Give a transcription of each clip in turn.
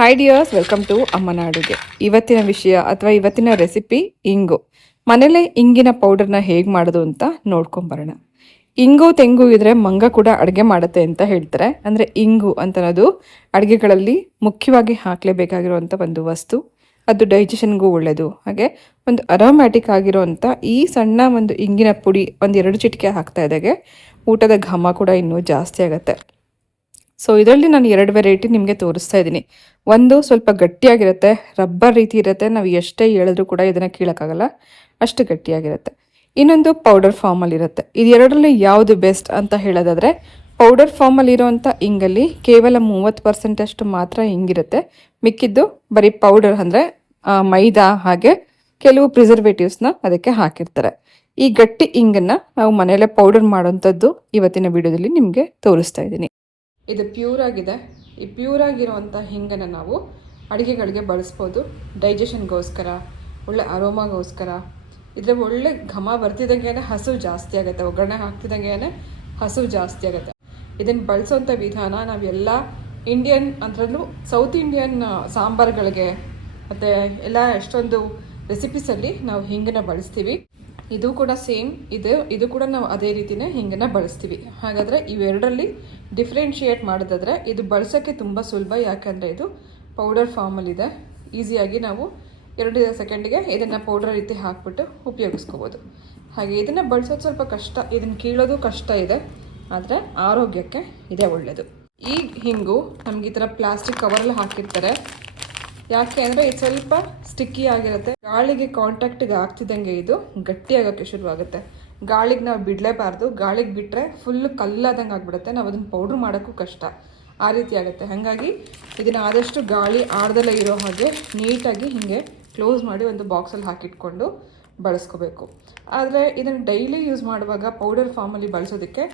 Hi dears welcome to ಅಮ್ಮನ ಅಡುಗೆ ಇವತ್ತಿನ ವಿಷಯ ಅಥವಾ ಇವತ್ತಿನ ರೆಸಿಪಿ ಇಂಗು. ಮನೇಲೆ ಇಂಗಿನ ಪೌಡರ್ನ ಹೇಗೆ ಮಾಡೋದು ಅಂತ ನೋಡ್ಕೊಂಬರೋಣ. ಇಂಗು ತೆಂಗು ಇದ್ರೆ ಮಂಗ ಕೂಡ ಅಡುಗೆ ಮಾಡುತ್ತೆ ಅಂತ ಹೇಳ್ತಾರೆ. ಅಂದರೆ ಇಂಗು ಅಂತ ಅನ್ನೋದು ಅಡುಗೆಗಳಲ್ಲಿ ಮುಖ್ಯವಾಗಿ ಹಾಕಲೇಬೇಕಾಗಿರುವಂಥ ಒಂದು ವಸ್ತು. ಅದು ಡೈಜೆಷನ್ಗೂ ಒಳ್ಳೆಯದು ಹಾಗೆ ಒಂದು ಅರೋಮ್ಯಾಟಿಕ್ ಆಗಿರೋವಂಥ ಈ ಸಣ್ಣ ಒಂದು ಇಂಗಿನ ಪುಡಿ ಒಂದು ಎರಡು ಚಿಟಿಕೆ ಹಾಕ್ತಾ ಇದ್ದಾಗೆ ಊಟದ ಘಮ ಕೂಡ ಇನ್ನೂ ಜಾಸ್ತಿ ಆಗುತ್ತೆ. ಸೊ ಇದರಲ್ಲಿ ನಾನು ಎರಡು ವೆರೈಟಿ ನಿಮಗೆ ತೋರಿಸ್ತಾ ಇದ್ದೀನಿ. ಒಂದು ಸ್ವಲ್ಪ ಗಟ್ಟಿಯಾಗಿರುತ್ತೆ ರಬ್ಬರ್ ರೀತಿ ಇರುತ್ತೆ, ನಾವು ಎಷ್ಟೇ ಹೇಳಿದ್ರು ಕೂಡ ಇದನ್ನು ಕೀಳೋಕ್ಕಾಗಲ್ಲ, ಅಷ್ಟು ಗಟ್ಟಿಯಾಗಿರುತ್ತೆ. ಇನ್ನೊಂದು ಪೌಡರ್ ಫಾರ್ಮಲ್ಲಿ ಇರುತ್ತೆ. ಇದು ಎರಡರಲ್ಲಿ ಯಾವುದು ಬೆಸ್ಟ್ ಅಂತ ಹೇಳೋದಾದರೆ ಪೌಡರ್ ಫಾರ್ಮಲ್ಲಿ ಇರುವಂಥ ಇಂಗಲ್ಲಿ ಕೇವಲ ಮೂವತ್ತು ಪರ್ಸೆಂಟಷ್ಟು ಮಾತ್ರ ಹಿಂಗಿರುತ್ತೆ ಮಿಕ್ಕಿದ್ದು ಬರೀ ಪೌಡರ್ ಅಂದರೆ ಮೈದಾ ಹಾಗೆ ಕೆಲವು ಪ್ರಿಸರ್ವೇಟಿವ್ಸ್ನ ಅದಕ್ಕೆ ಹಾಕಿರ್ತಾರೆ. ಈ ಗಟ್ಟಿ ಇಂಗನ್ನು ನಾವು ಮನೆಯಲ್ಲೇ ಪೌಡರ್ ಮಾಡೋಂಥದ್ದು ಇವತ್ತಿನ ವಿಡಿಯೋದಲ್ಲಿ ನಿಮಗೆ ತೋರಿಸ್ತಾ ಇದ್ದೀನಿ. ಇದು ಪ್ಯೂರ್ ಆಗಿದೆ. ಈ ಪ್ಯೂರ್ ಆಗಿರುವಂಥ ಹಿಂಗನ್ನು ನಾವು ಅಡುಗೆಗಳಿಗೆ ಬಳಸ್ಬೋದು. ಡೈಜೆಷನ್ಗೋಸ್ಕರ ಒಳ್ಳೆ ಅರೋಮಾಗೋಸ್ಕರ ಇದರ ಒಳ್ಳೆ ಘಮ ಬರ್ತಿದ್ದಂಗೆ ಹಸು ಜಾಸ್ತಿ ಆಗುತ್ತೆ. ಒಗ್ಗರಣೆ ಹಾಕ್ತಿದ್ದಂಗೆ ಹಸು ಜಾಸ್ತಿ ಆಗುತ್ತೆ. ಇದನ್ನು ಬಳಸೋವಂಥ ವಿಧಾನ ನಾವೆಲ್ಲ ಇಂಡಿಯನ್ ಅದರಲ್ಲೂ ಸೌತ್ ಇಂಡಿಯನ್ ಸಾಂಬಾರುಗಳಿಗೆ ಮತ್ತು ಎಲ್ಲ ಎಷ್ಟೊಂದು ರೆಸಿಪೀಸಲ್ಲಿ ನಾವು ಹಿಂಗನ್ನು ಬಳಸ್ತೀವಿ. ಇದು ಕೂಡ ಸೇಮ್, ಇದು ಇದು ಕೂಡ ನಾವು ಅದೇ ರೀತಿನೇ ಹಿಂಗನ್ನ ಬಳಸ್ತೀವಿ. ಹಾಗಾದರೆ ಇವೆರಡರಲ್ಲಿ ಡಿಫ್ರೆನ್ಷಿಯೇಟ್ ಮಾಡೋದಾದರೆ ಇದು ಬಳಸೋಕ್ಕೆ ತುಂಬ ಸುಲಭ, ಯಾಕಂದರೆ ಇದು ಪೌಡರ್ ಫಾರ್ಮಲ್ಲಿದೆ ಈಸಿಯಾಗಿ ನಾವು ಎರಡು ಸೆಕೆಂಡಿಗೆ ಇದನ್ನು ಪೌಡರ್ ರೀತಿ ಹಾಕ್ಬಿಟ್ಟು ಉಪಯೋಗಿಸ್ಕೋಬೋದು. ಹಾಗೆ ಇದನ್ನು ಬಳಸೋದು ಸ್ವಲ್ಪ ಕಷ್ಟ, ಇದನ್ನು ಕೀಳೋದು ಕಷ್ಟ ಇದೆ, ಆದರೆ ಆರೋಗ್ಯಕ್ಕೆ ಇದೇ ಒಳ್ಳೆಯದು ಈ ಹಿಂಗು ನಮಗೆ ಈ ಥರ ಪ್ಲಾಸ್ಟಿಕ್ ಕವರಲ್ಲಿ ಹಾಕಿರ್ತಾರೆ. ಯಾಕೆ ಅಂದರೆ ಇದು ಸ್ವಲ್ಪ ಸ್ಟಿಕ್ಕಿ ಆಗಿರುತ್ತೆ. ಗಾಳಿಗೆ ಕಾಂಟ್ಯಾಕ್ಟಿಗೆ ಆಗ್ತಿದ್ದಂಗೆ ಇದು ಗಟ್ಟಿಯಾಗೋಕ್ಕೆ ಶುರುವಾಗುತ್ತೆ. ಗಾಳಿಗೆ ನಾವು ಬಿಡಲೇಬಾರ್ದು. ಗಾಳಿಗೆ ಬಿಟ್ಟರೆ ಫುಲ್ ಕಲ್ಲಾದಂಗೆ ಆಗಿಬಿಡುತ್ತೆ. ನಾವು ಅದನ್ನು ಪೌಡ್ರ್ ಮಾಡೋಕ್ಕೂ ಕಷ್ಟ. ಆ ರೀತಿ ಆಗುತ್ತೆ. ಹಾಗಾಗಿ ಇದನ್ನು ಆದಷ್ಟು ಗಾಳಿ ಆಡ್ದಲ್ಲೇ ಇರೋ ಹಾಗೆ ನೀಟಾಗಿ ಹೀಗೆ ಕ್ಲೋಸ್ ಮಾಡಿ ಒಂದು ಬಾಕ್ಸಲ್ಲಿ ಹಾಕಿಟ್ಕೊಂಡು ಬಳಸ್ಕೋಬೇಕು. ಆದರೆ ಇದನ್ನು ಡೈಲಿ ಯೂಸ್ ಮಾಡುವಾಗ ಪೌಡರ್ ಫಾರ್ಮಲ್ಲಿ ಬಳಸೋದಕ್ಕೆ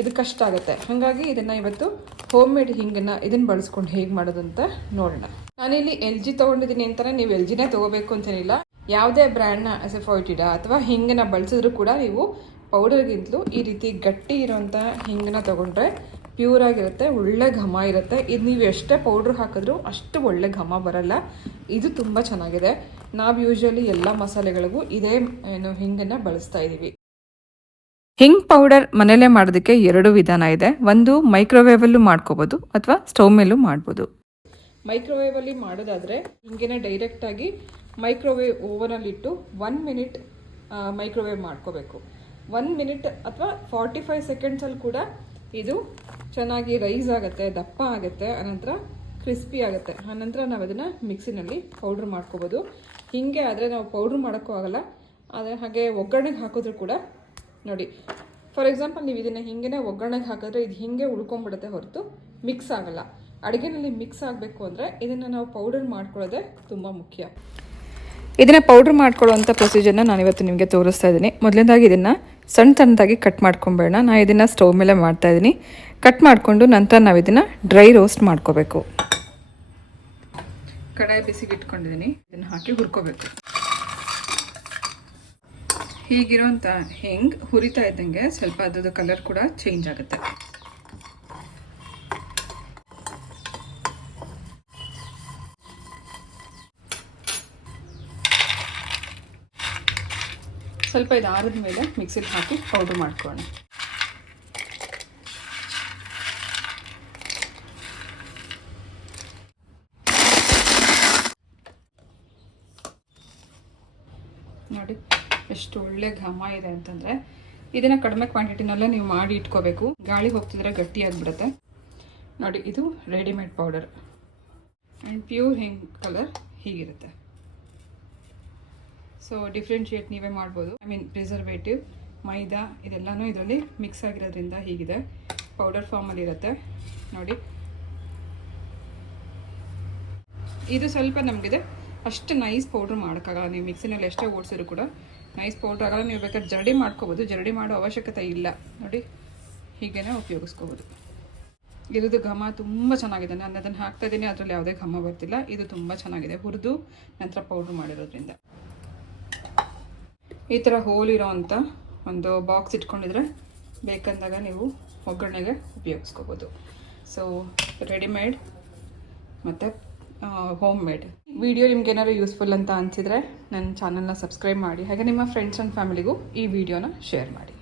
ಇದು ಕಷ್ಟ ಆಗುತ್ತೆ. ಹಾಗಾಗಿ ಇದನ್ನು ಇವತ್ತು ಹೋಮ್ ಮೇಡ್ ಹಿಂಗನ್ನು ಇದನ್ನು ಬಳಸ್ಕೊಂಡು ಹೇಗೆ ಮಾಡೋದು ಅಂತ ನೋಡೋಣ. ನಾನಿಲ್ಲಿ ಎಲ್ ಜಿ ತೊಗೊಂಡಿದ್ದೀನಿ ಅಂತಲೇ ನೀವು ಎಲ್ ಜಿನೇ ತೊಗೋಬೇಕು ಅಂತೇನಿಲ್ಲ. ಯಾವುದೇ ಬ್ರ್ಯಾಂಡ್ನ ಅಸೆಫಾಯ್ಟಿಡಾ ಅಥವಾ ಹಿಂಗನ್ನ ಬಳಸಿದ್ರೂ ಕೂಡ ನೀವು ಪೌಡರ್ಗಿಂತಲೂ ಈ ರೀತಿ ಗಟ್ಟಿ ಇರೋಂಥ ಹಿಂಗನ್ನ ತೊಗೊಂಡ್ರೆ ಪ್ಯೂರ್ ಆಗಿರುತ್ತೆ, ಒಳ್ಳೆ ಘಮ ಇರುತ್ತೆ. ಇದು ನೀವು ಎಷ್ಟೇ ಪೌಡ್ರ್ ಹಾಕಿದ್ರೂ ಅಷ್ಟು ಒಳ್ಳೆ ಘಮ ಬರಲ್ಲ. ಇದು ತುಂಬ ಚೆನ್ನಾಗಿದೆ. ನಾವು ಯೂಶ್ವಲಿ ಎಲ್ಲ ಮಸಾಲೆಗಳಿಗೂ ಇದೇ ಏನು ಹಿಂಗನ್ನು ಬಳಸ್ತಾ ಇದ್ದೀವಿ ಹಿಂಗ್ ಪೌಡರ್ ಮನೇಲೆ ಮಾಡೋದಕ್ಕೆ ಎರಡು ವಿಧಾನ ಇದೆ. ಒಂದು ಮೈಕ್ರೋವೇವಲ್ಲೂ ಮಾಡ್ಕೋಬೋದು ಅಥವಾ ಸ್ಟವ್ ಮೇಲೂ ಮಾಡ್ಬೋದು. ಮೈಕ್ರೋವೇವಲ್ಲಿ ಮಾಡೋದಾದರೆ ಹಿಂಗೇನೆ ಡೈರೆಕ್ಟಾಗಿ ಮೈಕ್ರೋವೇವ್ ಓವನಲ್ಲಿಟ್ಟು ಒನ್ ಮಿನಿಟ್ ಮೈಕ್ರೋವೇವ್ ಮಾಡ್ಕೋಬೇಕು. ಒನ್ ಮಿನಿಟ್ ಅಥವಾ ಫಾರ್ಟಿ ಫೈವ್ ಸೆಕೆಂಡ್ಸಲ್ಲಿ ಕೂಡ ಇದು ಚೆನ್ನಾಗಿ ರೈಸ್ ಆಗುತ್ತೆ ದಪ್ಪ ಆಗುತ್ತೆ ಆನಂತರ ಕ್ರಿಸ್ಪಿ ಆಗುತ್ತೆ. ಆನಂತರ ನಾವು ಅದನ್ನು ಮಿಕ್ಸಿನಲ್ಲಿ ಪೌಡ್ರ್ ಮಾಡ್ಕೋಬೋದು. ಹೀಗೆ ಆದರೆ ನಾವು ಪೌಡ್ರ್ ಮಾಡೋಕ್ಕೂ ಆಗಲ್ಲ. ಆದರೆ ಹಾಗೆ ಒಗ್ಗರಣೆಗೆ ಹಾಕಿದ್ರು ಕೂಡ ನೋಡಿ. ಫಾರ್ ಎಕ್ಸಾಂಪಲ್ ನೀವು ಇದನ್ನು ಹಿಂಗೆ ಒಗ್ಗರಣೆಗೆ ಹಾಕಿದ್ರೆ ಇದು ಹೀಗೆ ಉಳ್ಕೊಂಬಿಡುತ್ತೆ ಹೊರತು ಮಿಕ್ಸ್ ಆಗಲ್ಲ. ಅಡುಗೆನಲ್ಲಿ ಮಿಕ್ಸ್ ಆಗಬೇಕು ಅಂದರೆ ಇದನ್ನು ನಾವು ಪೌಡರ್ ಮಾಡ್ಕೊಳ್ಳೋದೇ ತುಂಬ ಮುಖ್ಯ. ಇದನ್ನು ಪೌಡ್ರ್ ಮಾಡ್ಕೊಳ್ಳೋವಂಥ ಪ್ರೊಸೀಜರ್ನ ನಾನು ಇವತ್ತು ನಿಮಗೆ ತೋರಿಸ್ತಾ ಇದ್ದೀನಿ. ಮೊದಲನೇದಾಗಿ ಇದನ್ನು ಸಣ್ಣ ಸಣ್ಣದಾಗಿ ಕಟ್ ಮಾಡ್ಕೊಂಬೇಡ ನಾನು ಇದನ್ನು ಸ್ಟವ್ ಮೇಲೆ ಮಾಡ್ತಾ ಇದ್ದೀನಿ. ಕಟ್ ಮಾಡಿಕೊಂಡು ನಂತರ ನಾವು ಇದನ್ನು ಡ್ರೈ ರೋಸ್ಟ್ ಮಾಡ್ಕೋಬೇಕು. ಕಡಾಯಿ ಬಿಸಿಗೆ ಇಟ್ಕೊಂಡಿದ್ದೀನಿ ಇದನ್ನು ಹಾಕಿ ಹುರ್ಕೋಬೇಕು. ಹೀಗಿರೋಂಥ ಹೆಂಗ್ ಹುರಿತಾ ಇದ್ದಂಗೆ ಸ್ವಲ್ಪ ಅದ್ರದ್ದು ಕಲರ್ ಕೂಡ ಚೇಂಜ್ ಆಗುತ್ತೆ. ಸ್ವಲ್ಪ ಇದು ಆರಿದ ಮೇಲೆ ಮಿಕ್ಸಿಗೆ ಹಾಕಿ ಪೌಡ್ರ್ ಮಾಡ್ಕೊಳ್ಳೋಣ. ನೋಡಿ, ಎಷ್ಟು ಒಳ್ಳೆ ಘಮ ಇದೆ ಅಂತಂದರೆ, ಇದನ್ನು ಕಡಿಮೆ ಕ್ವಾಂಟಿಟಿನಲ್ಲೇ ನೀವು ಮಾಡಿ ಇಟ್ಕೋಬೇಕು. ಗಾಳಿ ಹೋಗ್ತಿದ್ರೆ ಗಟ್ಟಿ ಆಗ್ಬಿಡುತ್ತೆ. ನೋಡಿ, ಇದು readymade powder and pure hing colour ಹೀಗಿರುತ್ತೆ. So differentiate ನೀವೇ ಮಾಡ್ಬೋದು. ಐ ಮೀನ್ ಪ್ರಿಸರ್ವೇಟಿವ್ ಮೈದಾ, ಇದೆಲ್ಲನೂ ಇದರಲ್ಲಿ ಮಿಕ್ಸ್ ಆಗಿರೋದ್ರಿಂದ ಹೀಗಿದೆ. ಪೌಡರ್ ಫಾರ್ಮಲ್ಲಿ ಇರುತ್ತೆ. ನೋಡಿ. ಇದು ಸ್ವಲ್ಪ ನಮಗಿದೆ ಅಷ್ಟು ನೈಸ್ ಪೌಡ್ರ್ ಮಾಡೋಕ್ಕಾಗಲ್ಲ. ನೀವು ಮಿಕ್ಸಿನಲ್ಲಿ ಎಷ್ಟೇ ಓಡಿಸಿದ್ರು ಕೂಡ ನೈಸ್ ಪೌಡ್ರ್ ಆಗಲ್ಲ. ನೀವು ಬೇಕಾದ್ರೆ ಜರಡಿ ಮಾಡ್ಕೋಬೋದು. ಜರಡಿ ಮಾಡೋ ಅವಶ್ಯಕತೆ ಇಲ್ಲ. ನೋಡಿ ಹೀಗೇ ಉಪಯೋಗಿಸ್ಕೋಬೋದು. ಇದ್ರದ್ದು ಘಮ ತುಂಬ ಚೆನ್ನಾಗಿದೆ. ನಾನು ಅದನ್ನು ಹಾಕ್ತಾ ಇದ್ದೀನಿ. ಅದರಲ್ಲಿ ಯಾವುದೇ ಘಮ ಬರ್ತಿಲ್ಲ. ಇದು ತುಂಬ ಚೆನ್ನಾಗಿದೆ. ಹುರಿದು ನಂತರ ಪೌಡ್ರ್ ಮಾಡಿರೋದ್ರಿಂದ. ಈ ಥರ ಹೋಲ್ ಇರೋ ಅಂಥ ಒಂದು ಬಾಕ್ಸ್ ಇಟ್ಕೊಂಡಿದ್ರೆ ಬೇಕಂದಾಗ ನೀವು ಒಗ್ಗರಣೆಗೆ ಉಪಯೋಗಿಸ್ಕೋಬೋದು. ಸೊ ರೆಡಿಮೇಡ್ ಮತ್ತು ಹೋಮ್ ಮೇಡ್ ವಿಡಿಯೋ ನಿಮ್ಗೇನಾದ್ರು ಯೂಸ್ಫುಲ್ ಅಂತ ಅನ್ಸಿದ್ರೆ ನನ್ನ ಚಾನಲ್ನ ಸಬ್ಸ್ಕ್ರೈಬ್ ಮಾಡಿ, ಹಾಗೆ ನಿಮ್ಮ ಫ್ರೆಂಡ್ಸ್ ಆ್ಯಂಡ್ ಫ್ಯಾಮಿಲಿಗೂ ಈ ವಿಡಿಯೋನ ಶೇರ್ ಮಾಡಿ.